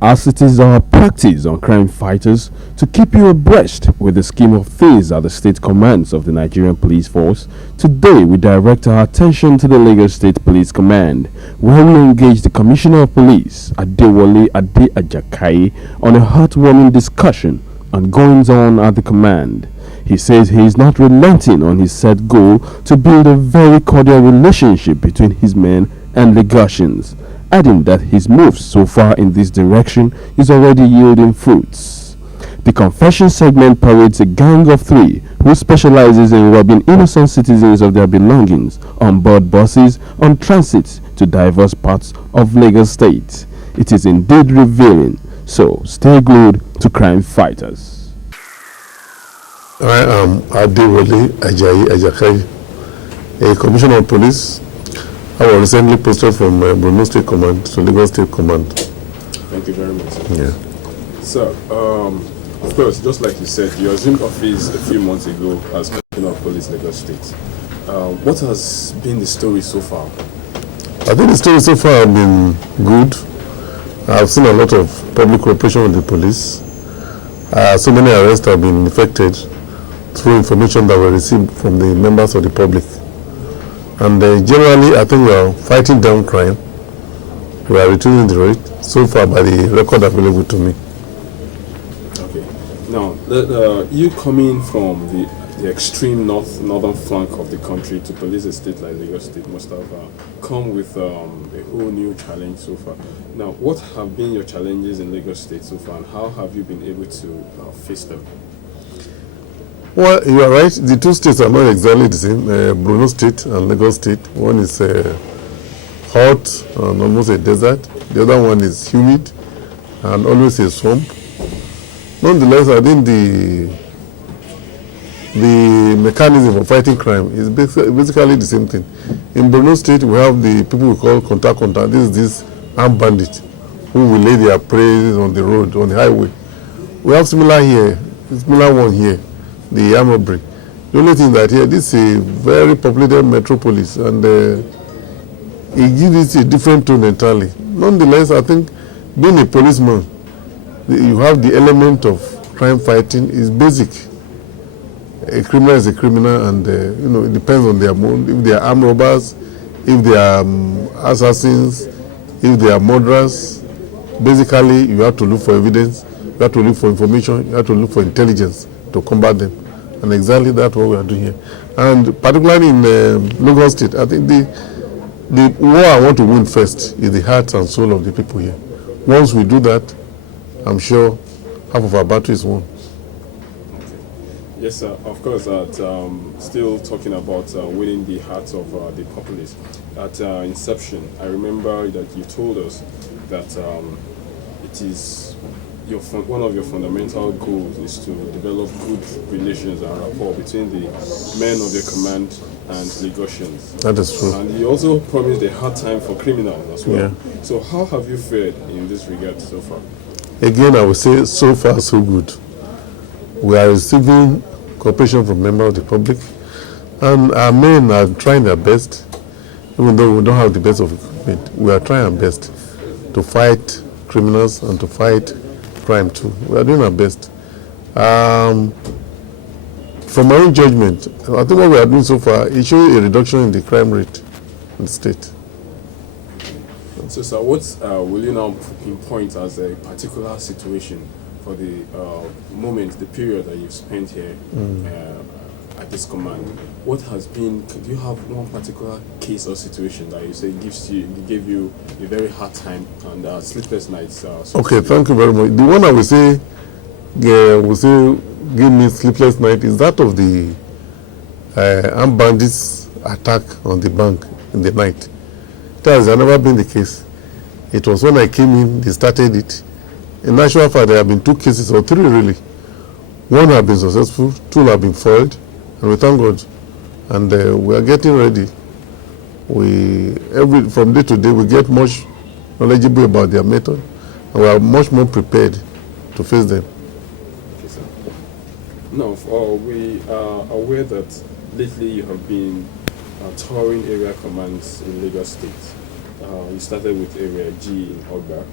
As it is our practice on Crime Fighters to keep you abreast with the scheme of things at the state commands of the Nigerian Police Force, today we direct our attention to the Lagos State Police Command, where we engage the Commissioner of Police, Adewale Ade-Ajakai, on a heartwarming discussion on goings on at the command. He says he is not relenting on his set goal to build a very cordial relationship between his men and Lagosians, adding that his moves so far in this direction is already yielding fruits. The confession segment parades a gang of three who specializes in robbing innocent citizens of their belongings on board buses on transit to diverse parts of Lagos State. It is indeed revealing, so stay glued to Crime Fighters. I am Adewale Ajakai, a commissioner of police. I was recently posted from Borno State Command to Lagos State Command. Thank you very much, sir. Yeah. Sir, of course, just like you said, you assumed office a few months ago as Commissioner of Police Lagos State. What has been the story so far? I think the story so far has been good. I've seen a lot of public cooperation with the police. So many arrests have been effected through information that were received from the members of the public. And generally, I think we are fighting down crime. We are reducing the rate so far by the record available to me. Okay. Now, you coming from the extreme northern flank of the country to police a state like Lagos State must have come with a whole new challenge so far. Now, what have been your challenges in Lagos State so far, and how have you been able to face them? Well, you are right. The two states are not exactly the same. Borno State and Lagos State. One is hot and almost a desert. The other one is humid and always a swamp. Nonetheless, I think the mechanism for fighting crime is basically the same thing. In Borno State, we have the people we call contact. This is this armed bandits who will lay their prey on the road, on the highway. We have similar one here. The robbery. The only thing that here, this is a very populated metropolis, and it gives it a different tone entirely. Nonetheless, I think being a policeman, you have the element of crime fighting is basic. A criminal is a criminal, and it depends on their mood. If they are armed robbers, if they are assassins, if they are murderers, basically you have to look for evidence, you have to look for information, you have to look for intelligence to combat them, and exactly that's what we are doing here. And particularly in Lagos State, I think the war I want to win first is the heart and soul of the people here. Once we do that, I'm sure half of our battle is won. Okay. Yes, sir. Of course, still talking about winning the hearts of the populace. At inception, I remember that you told us that it is one of your fundamental goals is to develop good relations and rapport between the men of your command and Lagosians. That is true. And you also promised a hard time for criminals as well. Yeah. So how have you fared in this regard so far? Again, I would say so far so good. We are receiving cooperation from members of the public, and our men are trying their best, even though we don't have the best of equipment. We are trying our best to fight criminals and to fight crime too. We are doing our best. From my own judgment, I think what we are doing so far is showing a reduction in the crime rate in the state. So, sir, what will you now pinpoint as a particular situation for the moment, the period that you've spent here at this command? What has been? Do you have one particular case or situation that you say gave you a very hard time and sleepless nights? Okay, thank you very much. The one I will say give me sleepless night is that of the armed bandits attack on the bank in the night. That has never been the case. It was when I came in, they started it. In actual fact, there have been two cases, or three really. One have been successful, two have been foiled, and we thank God. And we are getting ready. From day to day, we get much knowledgeable about their method, and we are much more prepared to face them. Okay, sir. Now, we are aware that lately you have been touring area commands in Lagos State. You started with Area G in Ogba.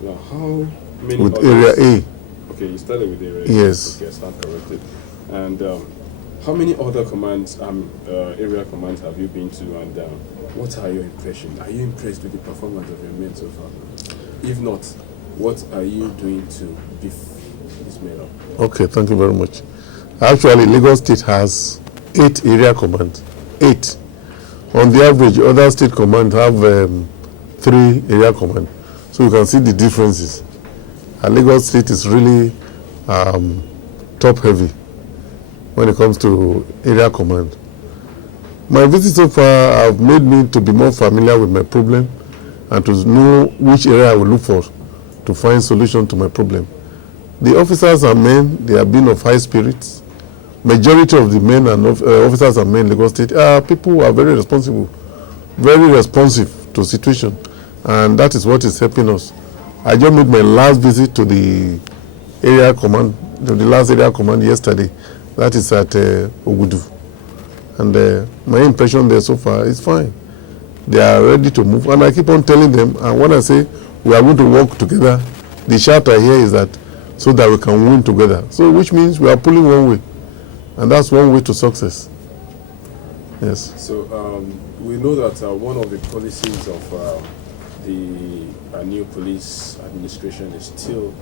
Now, how Many with others. Area A. Okay, you started with Area A. Yes. Okay, I stand corrected. And how many other commands, area commands have you been to, and what are your impressions? Are you impressed with the performance of your men so far? If not, what are you doing to beef this men up? Okay, thank you very much. Actually, Lagos State has 8 area commands. 8. On the average, other state commands have 3 area commands. So you can see the differences. And Lagos State is really top heavy when it comes to area command. My visit so far have made me to be more familiar with my problem and to know which area I will look for to find solution to my problem. The officers and men, they have been of high spirits. Majority of the men and officers and men in Lagos State are people who are very responsible, very responsive to situation, and that is what is helping us. I just made my last visit to the area command, to the last area command yesterday. That is at Ogudu, and my impression there so far is fine. They are ready to move, and I keep on telling them. And when I say we are going to work together, the shout I hear is that so that we can win together. So which means we are pulling one way, and that's one way to success. Yes. So we know that one of the policies of the new police administration is still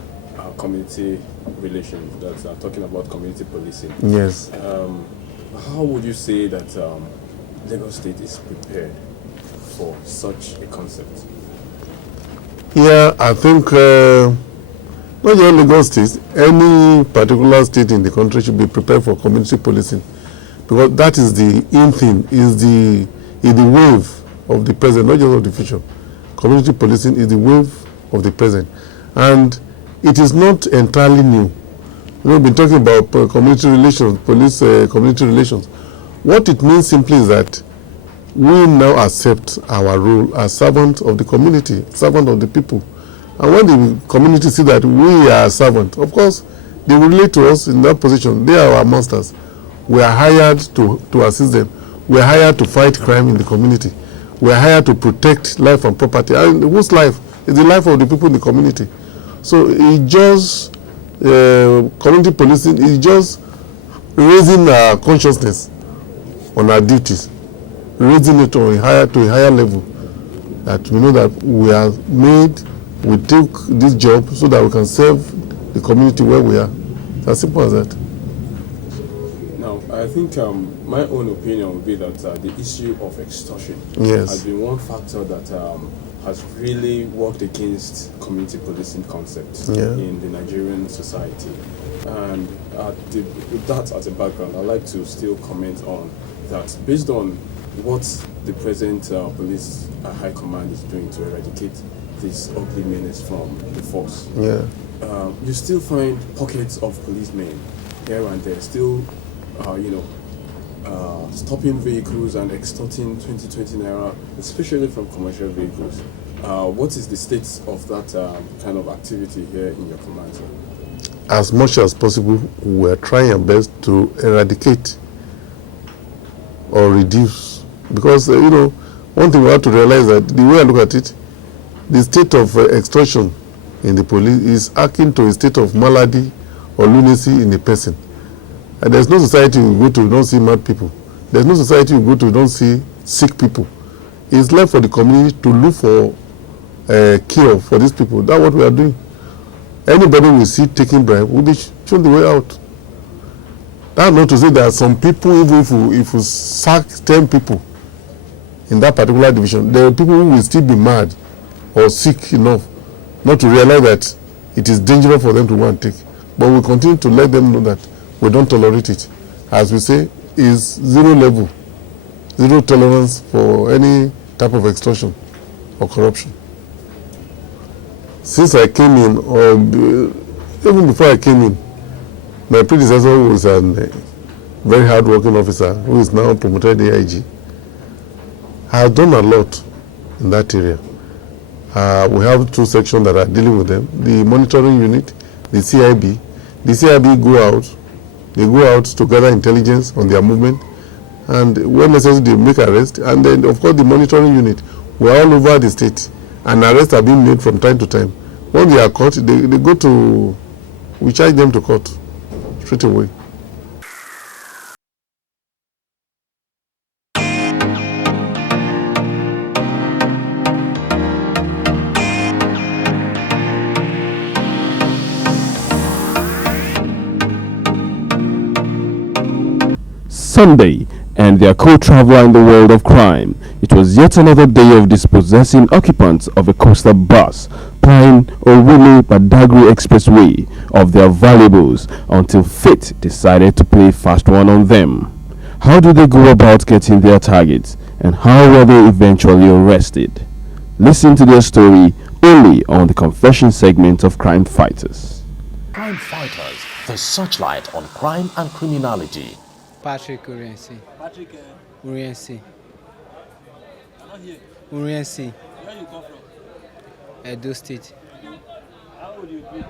community relations. That's talking about community policing. Yes. How would you say that Lagos State is prepared for such a concept? Yeah, I think not just Lagos State, any particular state in the country should be prepared for community policing, because that is the in thing, is the wave of the present, not just of the future. Community policing is the wave of the present, and it is not entirely new. You know, we've been talking about community relations, police community relations. What it means simply is that we now accept our role as servant of the community, servant of the people. And when the community see that we are servant, of course, they will relate to us in that position. They are our masters. We are hired to assist them. We are hired to fight crime in the community. We are hired to protect life and property. And whose life? It's the life of the people in the community. So it just, community policing is just raising our consciousness on our duties, raising it to a higher level, that we know that we are made, we take this job so that we can serve the community where we are. It's as simple as that. Now, I think my own opinion would be that the issue of extortion Yes. has been one factor that has really worked against community policing concepts in the Nigerian society. And with that as a background, I'd like to still comment on that. Based on what the present police high command is doing to eradicate this ugly menace from the force, you still find pockets of policemen here and there still, stopping vehicles and extorting 20 naira, especially from commercial vehicles. What is the state of that kind of activity here in your command, sir? As much as possible, we are trying our best to eradicate or reduce. Because, one thing we have to realize that the way I look at it, the state of extortion in the police is akin to a state of malady or lunacy in a person. And there's no society you go to you don't see mad people. There's no society you go to you don't see sick people. It's left for the community to look for a cure for these people. That's what we are doing. Anybody we see taking bribe will be shown the way out. That's not to say there are some people, even if you sack 10 people in that particular division, there are people who will still be mad or sick enough not to realize that it is dangerous for them to go and take. But we continue to let them know that we don't tolerate it. As we say, is zero level, zero tolerance for any type of extortion or corruption. Since I came in, or even before I came in, my predecessor was a very hard-working officer who is now promoted AIG. I have done a lot in that area. We have 2 sections that are dealing with them: the monitoring unit, the CIB. The CIB go out to gather intelligence on their movement, and when necessary they make arrests. And then, of course, the monitoring unit, we're all over the state, and arrests are being made from time to time. Once they are caught, they go to, we charge them to court straight away. Sunday, and their co-traveler in the world of crime. It was yet another day of dispossessing occupants of a coastal bus plying Orile Badagry Expressway of their valuables until fate decided to play fast one on them. How did they go about getting their targets, and how were they eventually arrested? Listen to their story only on the confession segment of Crime Fighters. Crime Fighters, the searchlight on crime and criminality. Patrick Uriensi. Patrick, Uriensi. I'm not here. Uriensi. Where you come from? Edo State. How old you be?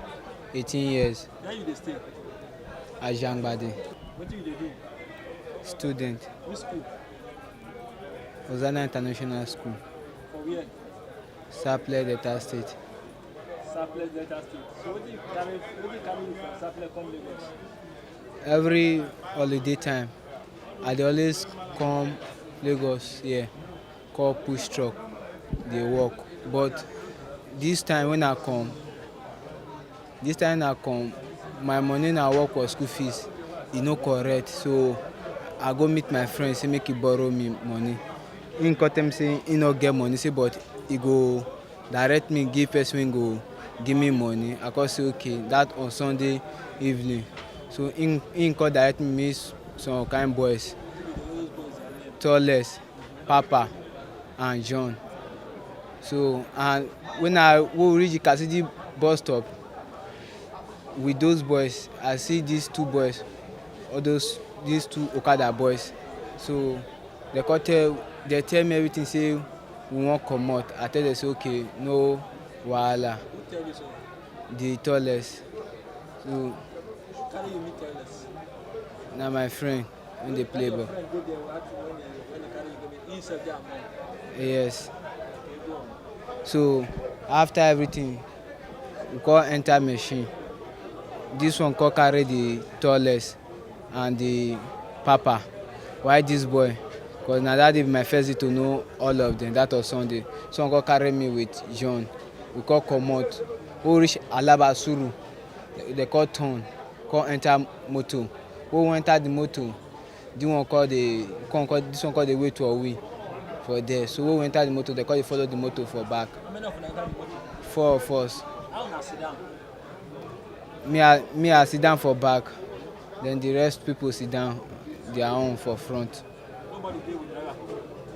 18 years. Where you dey stay? Ajangbade. What do you dey do? Student. Which school? Hosanna International School. For where? Saple Delta State. Sapele Delta State. So what do you carry you from Sapele come Lagos? Every holiday time, I dey always come Lagos here, call push truck, dey work. But this time when I come, my money na work for school fees, e no correct. So I go meet my friend say make he borrow me money. He come tell me say he no get money, say but he go direct me give person wey go give me money. I come say okay, that on Sunday evening. So he come direct me meet some kind boys, Ruthless, Papa and John. So and when we reach the Kasidi bus stop with those boys, I see these two boys, these two Okada boys. So they tell me everything, say we wan comot. I tell them say okay, no wahala. Who tell you so? The tallest. So Carry you meet toilets. na my friend when dey play ball. Your friend go there when they carry you go meet. He sef dey among. Yes. Okay, go on. So after everything, we come enter machine. This one come carry the tallest and the Papa. Why this boy? Because na that day be my first day to know all of them. That was Sunday. So one come carry me with John. We come comot. We reach Alaba Suru. They come turn. Come enter motor. We enter the motor. This one call the way to Owi for there. So we enter the motor. They call dey follow the motor for back. How many of you enter the motor? 4 of us. How una sit down? Me I sit down for back. Then the rest people sit down their own for front. Nobody dey with driver.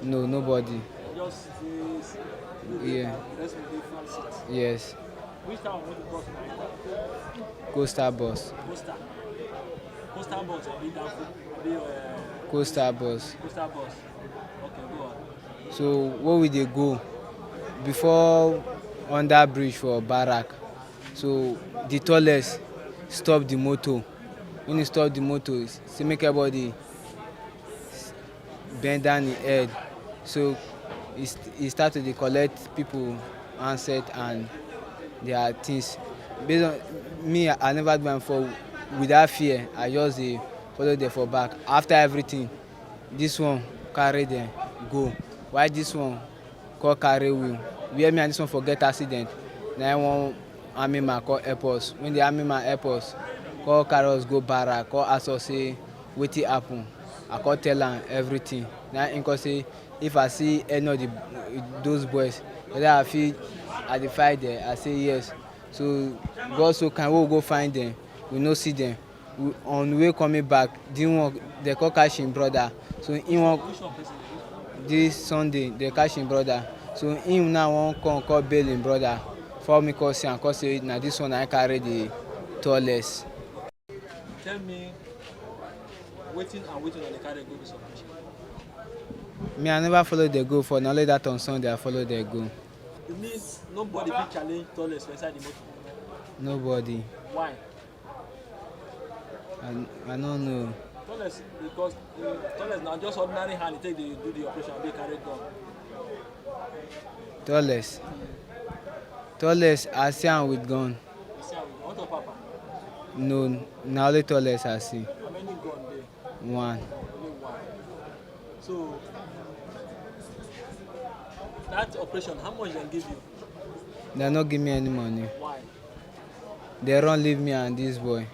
No, nobody. Just say Yeah. the rest will dey front seat. Yes. Which town want to cross na enter? Coastal bus. Coastal. Coastal bus or be down Coastal bus. coastal bus. Okay, go on. So where we dey go? Before under bridge for barrack. So the tallest stop the motor. When he stop the motor, he say make everybody bend down the head. So he start to dey collect people handset and their things. Based on me, I never do am before. Without fear, I just dey follow them for back. After everything, this one carry them go. Why this one come carry we? Where me and this one for get accident. Na one army man come help us. When the army man help us, come carry us go barrack. Come ask us say wetin happen. I come tell am everything. Na him come say if I see any of those boys, whether I fit identify them. I say yes. So God so kind, we go find them. We no see them. On the way coming back, they come catch him brother. So him wan Which one person dey? this Sunday they catch him brother. So him now wan come bail him brother. For me come see am come say na this one I carry the tallest. Tell me wetin una dey carry go this operation. Me I never follow the go for na only that on Sunday I follow the go. You mean nobody fit challenge toilets for inside the motor? Nobody. Why? I no know. Toilets because toilets na just ordinary hand take dey do the operation wey carry gun. Tallest, I see am with gun. You see am with what of Papa? No, na only tallest I see. How many gun there? One. Only one. So that operation, how much dem give you? They no give me any money. Why? They run leave me and this boy.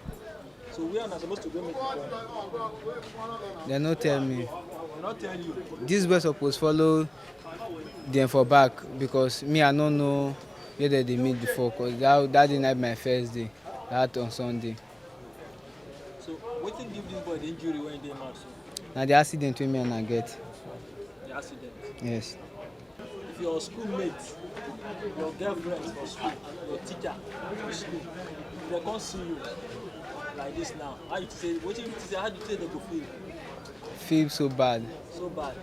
So where una supposed to go meet the gun? They no tell me. Dem not tell you. This boy suppose follow them for back because me I no know where they dey meet before cause that day night my first day. That on Sunday. So wetin give this boy the injury when he dey mad so? Na the accident wey me and I get. The accident. Yes. If your schoolmate, your girlfriend for school, your teacher for school, if they come see you like this now, how you say, wetin you say, how do you say they go feel? Feel so bad. So bad.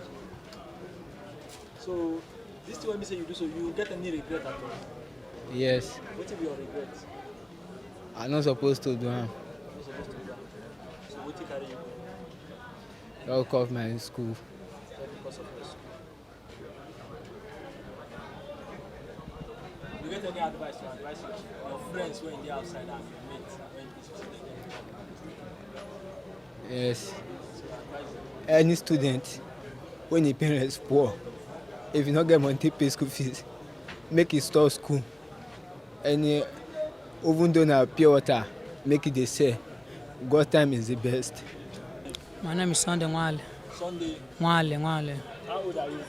So this thing when me say you do so, you get any regret at all? Yes. Wetin be your regret? I no suppose to do am. You no supposed to do am. So wetin carry you go? All of my school. Just because of your school. You get any advice to advise your friends when they outside and your mates when this student Yes. so advise them. Any student when the parents poor, if you no get money to pay school fees, make e stop school. Any even though na pure water, make it dey sell. God time is the best. My name is Sunday Mwale. Sunday, Mwale. how old are you?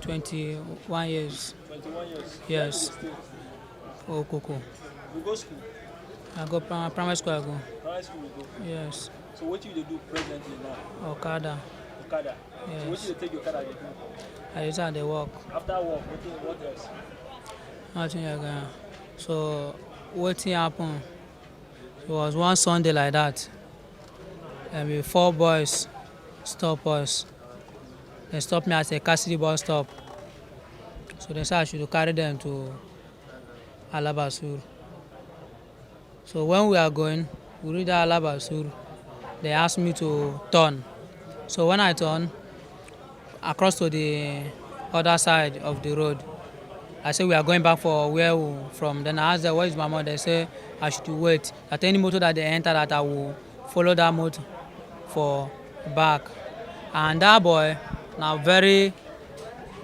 21 years. 21 years. Yes. Where do you stay? Okoko. You go school? I go primary school. I go. Primary school you go. Yes. So what you dey do presently now? Okada. Okada. So Yes. what you dey take your Okada dey do? I use at the work. After work, what else? Nothing again. So what happened? It was one Sunday like that. And we 4 boys stop us. They stopped me at a Cassidy bus stop. So they said I should carry them to Alabasur. So when we are going, we reach Alabasur. They asked me to turn. So when I turn, across to the other side of the road, I said we are going back for where we from. Then I asked them, where is my mom? They say I should wait. That any motor that they enter, that I will follow that motor for back. And that boy, now very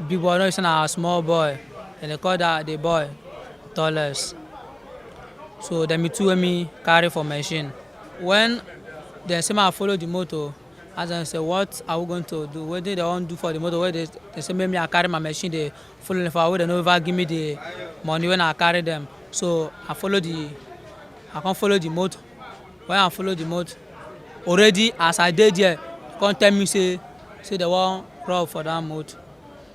big boy, no, it's not a small boy. And they call that the boy tallest. So then me two and me carry for machine. When they say I follow the motor, as I say, what are we going to do? What did they want to do for the motor? Where they say maybe I carry my machine, they follow for away, they never give me the money when I carry them. So I can't follow the motor. When I follow the motor, already as I did there, can't tell me say they want rob for that motor.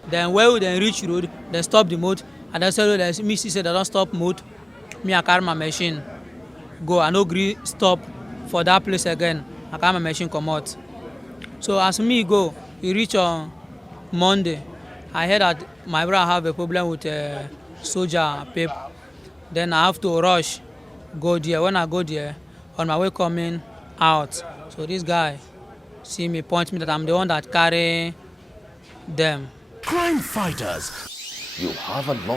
Then when we then reach road, they stop the motor, and they say me see say they don't stop motor. Me I carry my machine, go, I no agree stop for that place again. I carry my machine come out. So as me go, we reach on Monday. I heard that my brother have a problem with soldier pep. Then I have to rush, go there. When I go there, on my way coming out, so this guy see me, point me that I'm the one that carry them. Crime Fighters. You have a lot